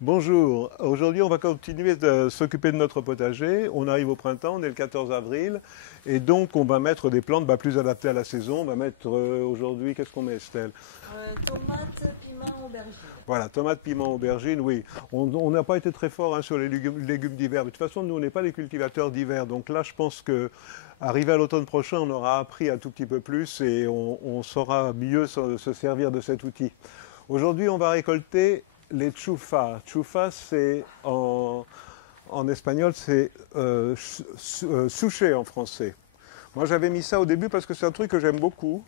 Bonjour, aujourd'hui on va continuer de s'occuper de notre potager. On arrive au printemps, on est le 14 avril et donc on va mettre des plantes plus adaptées à la saison. On va mettre aujourd'hui, qu'est-ce qu'on met Estelle? Tomates, piments, aubergines. Voilà, tomates, piments, aubergines, oui. On n'a pas été très fort sur les légumes d'hiver. De toute façon, nous on n'est pas des cultivateurs d'hiver. Donc là je pense que arrivé à l'automne prochain, on aura appris un tout petit peu plus et on saura mieux se servir de cet outil. Aujourd'hui on va récolter les chufas. Chufas, c'est en espagnol, c'est souché en français. Moi, j'avais mis ça au début parce que c'est un truc que j'aime beaucoup.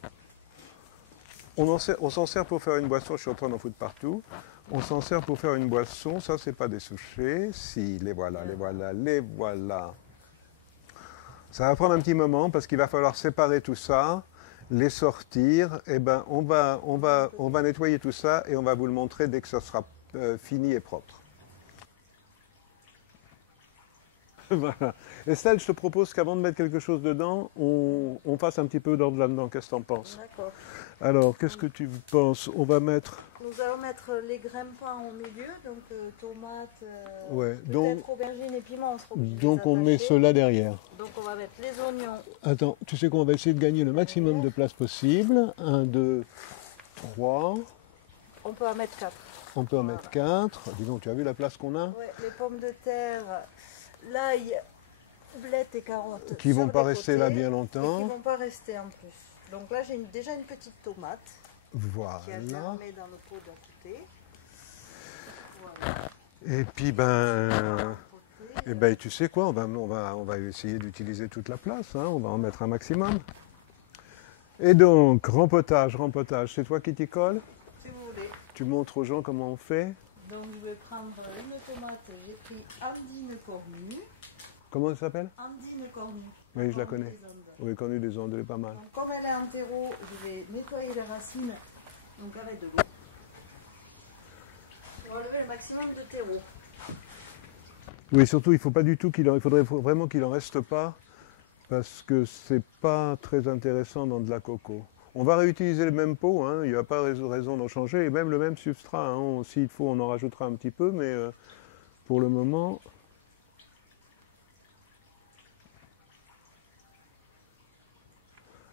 On s'en sert pour faire une boisson. Je suis en train d'en foutre partout. On s'en sert pour faire une boisson. Ça, c'est pas des souchés. Si, les voilà, les voilà, les voilà. Ça va prendre un petit moment parce qu'il va falloir séparer tout ça, les sortir. Et ben, on va nettoyer tout ça et on va vous le montrer dès que ça sera fini et propre. Voilà. Estelle, je te propose qu'avant de mettre quelque chose dedans, on fasse un petit peu d'ordre là-dedans. Qu'est-ce que tu en penses? D'accord. Alors, qu'est-ce que tu penses? On va mettre. Nous allons mettre les grimpants au milieu, donc tomates, Ouais, peut-être aubergines et piments, on sera obligé de les donc on met attacher. cela derrière. Donc on va mettre les oignons. Attends, tu sais qu'on va essayer de gagner le maximum de place possible. 1, 2, 3. On peut en mettre 4. On peut en mettre 4. Dis donc, tu as vu la place qu'on a? Ouais, les pommes de terre, l'ail, blettes et carottes. Qui vont sur pas les rester côtés, là bien et qui longtemps. ne vont pas rester en plus. Donc là j'ai déjà une petite tomate qui a Voilà. germé dans le pot d'à côté. Voilà. Et puis, eh ben, tu sais quoi, on va essayer d'utiliser toute la place, hein, on va en mettre un maximum. Et donc, rempotage, c'est toi qui t'y colle? Si vous voulez. Tu montres aux gens comment on fait? Donc je vais prendre une tomate, j'ai pris Andine cornue. Comment elle s'appelle? Andine cornue. Oui, je la Cornue connais. des Andes. Oui, connue des Andes, elle est pas mal. Donc, comme elle est en terreau, je vais nettoyer les racines donc avec de l'eau. Pour enlever le maximum de terreau. Oui, surtout, il faudrait vraiment qu'il en reste pas, parce que c'est pas très intéressant dans de la coco. On va réutiliser le même pot, hein, il n'y a pas raison d'en changer, et même le même substrat. Hein, s'il faut, on en rajoutera un petit peu, mais pour le moment.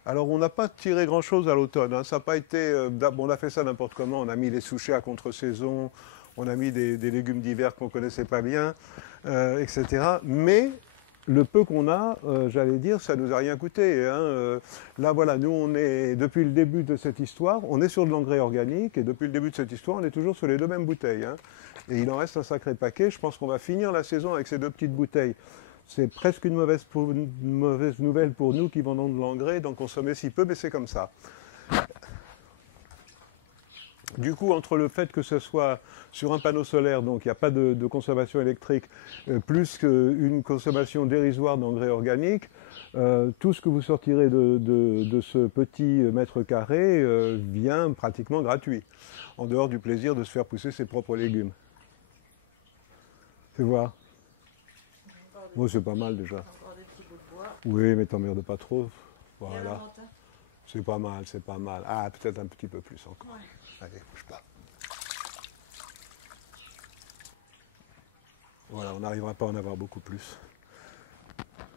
Alors, on n'a pas tiré grand-chose à l'automne. Hein. Ça n'a pas été. On a fait ça n'importe comment. On a mis les souchets à contre-saison. On a mis des légumes d'hiver qu'on ne connaissait pas bien, etc. Mais le peu qu'on a, j'allais dire, ça ne nous a rien coûté. Hein. Là, voilà, nous, on est, depuis le début de cette histoire, on est sur de l'engrais organique. Et depuis le début de cette histoire, on est toujours sur les deux mêmes bouteilles. Hein. Et il en reste un sacré paquet. Je pense qu'on va finir la saison avec ces deux petites bouteilles. C'est presque une mauvaise nouvelle pour nous qui vendons de l'engrais, d'en consommer si peu, mais c'est comme ça. Du coup, entre le fait que ce soit sur un panneau solaire, donc il n'y a pas de consommation électrique, plus qu'une consommation dérisoire d'engrais organiques, tout ce que vous sortirez de ce petit mètre carré vient pratiquement gratuit, en dehors du plaisir de se faire pousser ses propres légumes. Fais voir. Moi, c'est pas mal déjà. Encore des petits bouts de bois. Oui, mais t'emmerdes pas trop. Il y a la Voilà. menthe, hein. C'est pas mal, c'est pas mal. Ah, peut-être un petit peu plus encore. Ouais. Allez, bouge pas. Voilà, on n'arrivera pas à en avoir beaucoup plus.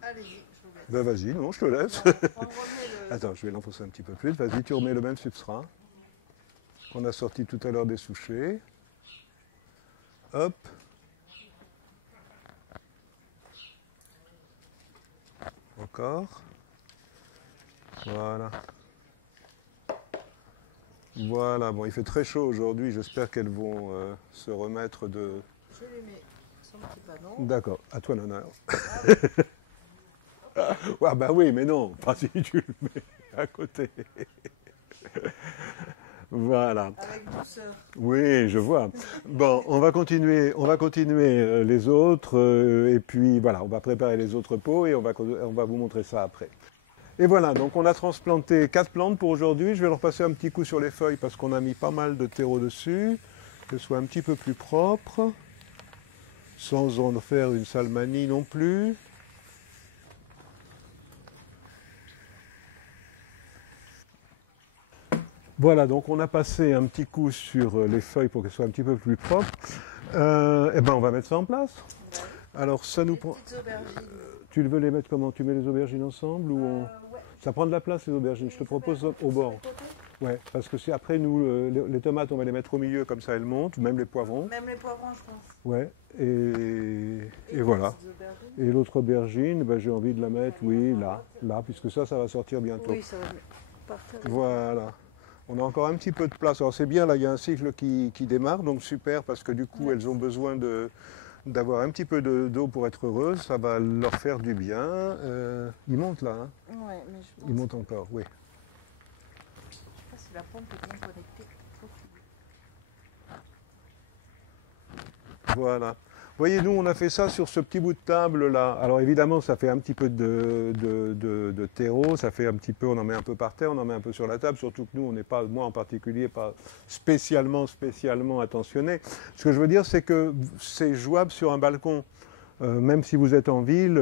Allez-y, je vous laisse. Ben vas-y, non, je te laisse. On remet le... Attends, je vais l'enfoncer un petit peu plus. Vas-y, tu remets le même substrat qu'on a sorti tout à l'heure des souchets. Hop. Encore. Voilà. Voilà, bon, il fait très chaud aujourd'hui. J'espère qu'elles vont se remettre de. Je les mets sur le petit panneau. D'accord, à toi l'honneur. Ah bah oui, mais non, pas si tu le mets à côté. Voilà. Avec douceur. Oui, je vois. Bon, on va continuer les autres, et puis voilà, on va préparer les autres pots et on va vous montrer ça après. Et voilà, donc on a transplanté 4 plantes pour aujourd'hui. Je vais leur passer un petit coup sur les feuilles parce qu'on a mis pas mal de terreau dessus, que ce soit un petit peu plus propre, sans en faire une salmanie non plus. Voilà, donc on a passé un petit coup sur les feuilles pour qu'elles soient un petit peu plus propres. Eh ben, on va mettre ça en place. Ouais. Alors, ça nous Les prend. petites aubergines. Tu veux les mettre comment? Tu mets les aubergines ensemble ou on... Ouais. Ça prend de la place, les aubergines. Je te Les propose aubergines au sur bord. les côtés. Ouais, parce que si après, nous, les tomates, on va les mettre au milieu, comme ça, elles montent, ou même les poivrons. Même les poivrons, je pense. Ouais, et les voilà. petites aubergines. Et l'autre aubergine, ben, j'ai envie de la mettre, oui, là, puisque ça va sortir bientôt. Oui, ça va partir. Voilà. On a encore un petit peu de place. Alors c'est bien, là, il y a un cycle qui démarre, donc super, parce que du coup, Ouais. elles ont besoin d'avoir un petit peu d'eau pour être heureuses. Ça va leur faire du bien. Ils montent là, hein? Ouais, mais je pense Ils montent encore, oui. pas si la pompe est bien connectée. Voilà. Vous voyez, nous, on a fait ça sur ce petit bout de table là. Alors évidemment, ça fait un petit peu de terreau, ça fait un petit peu, on en met un peu par terre, on en met un peu sur la table, surtout que nous, on n'est pas, moi en particulier, pas spécialement attentionné. Ce que je veux dire, c'est que c'est jouable sur un balcon. Même si vous êtes en ville,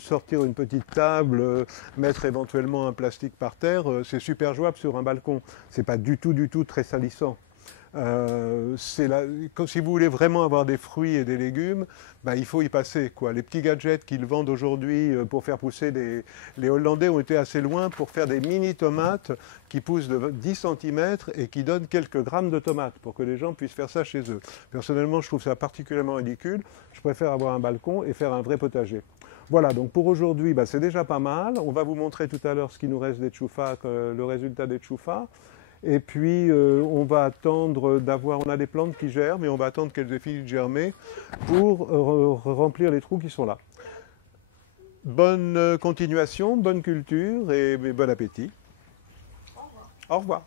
sortir une petite table, mettre éventuellement un plastique par terre, c'est super jouable sur un balcon. C'est pas du tout très salissant. Si vous voulez vraiment avoir des fruits et des légumes, ben, il faut y passer, quoi. Les petits gadgets qu'ils vendent aujourd'hui pour faire pousser les Hollandais ont été assez loin pour faire des mini tomates qui poussent de 10 cm et qui donnent quelques grammes de tomates pour que les gens puissent faire ça chez eux. Personnellement, je trouve ça particulièrement ridicule. Je préfère avoir un balcon et faire un vrai potager. Voilà, donc pour aujourd'hui, ben, c'est déjà pas mal. On va vous montrer tout à l'heure ce qui nous reste des tchoufas, le résultat des tchoufas. Et puis, on va attendre d'avoir, on a des plantes qui germent, mais on va attendre qu'elles aient fini de germer pour remplir les trous qui sont là. Bonne continuation, bonne culture et bon appétit. Au revoir. Au revoir.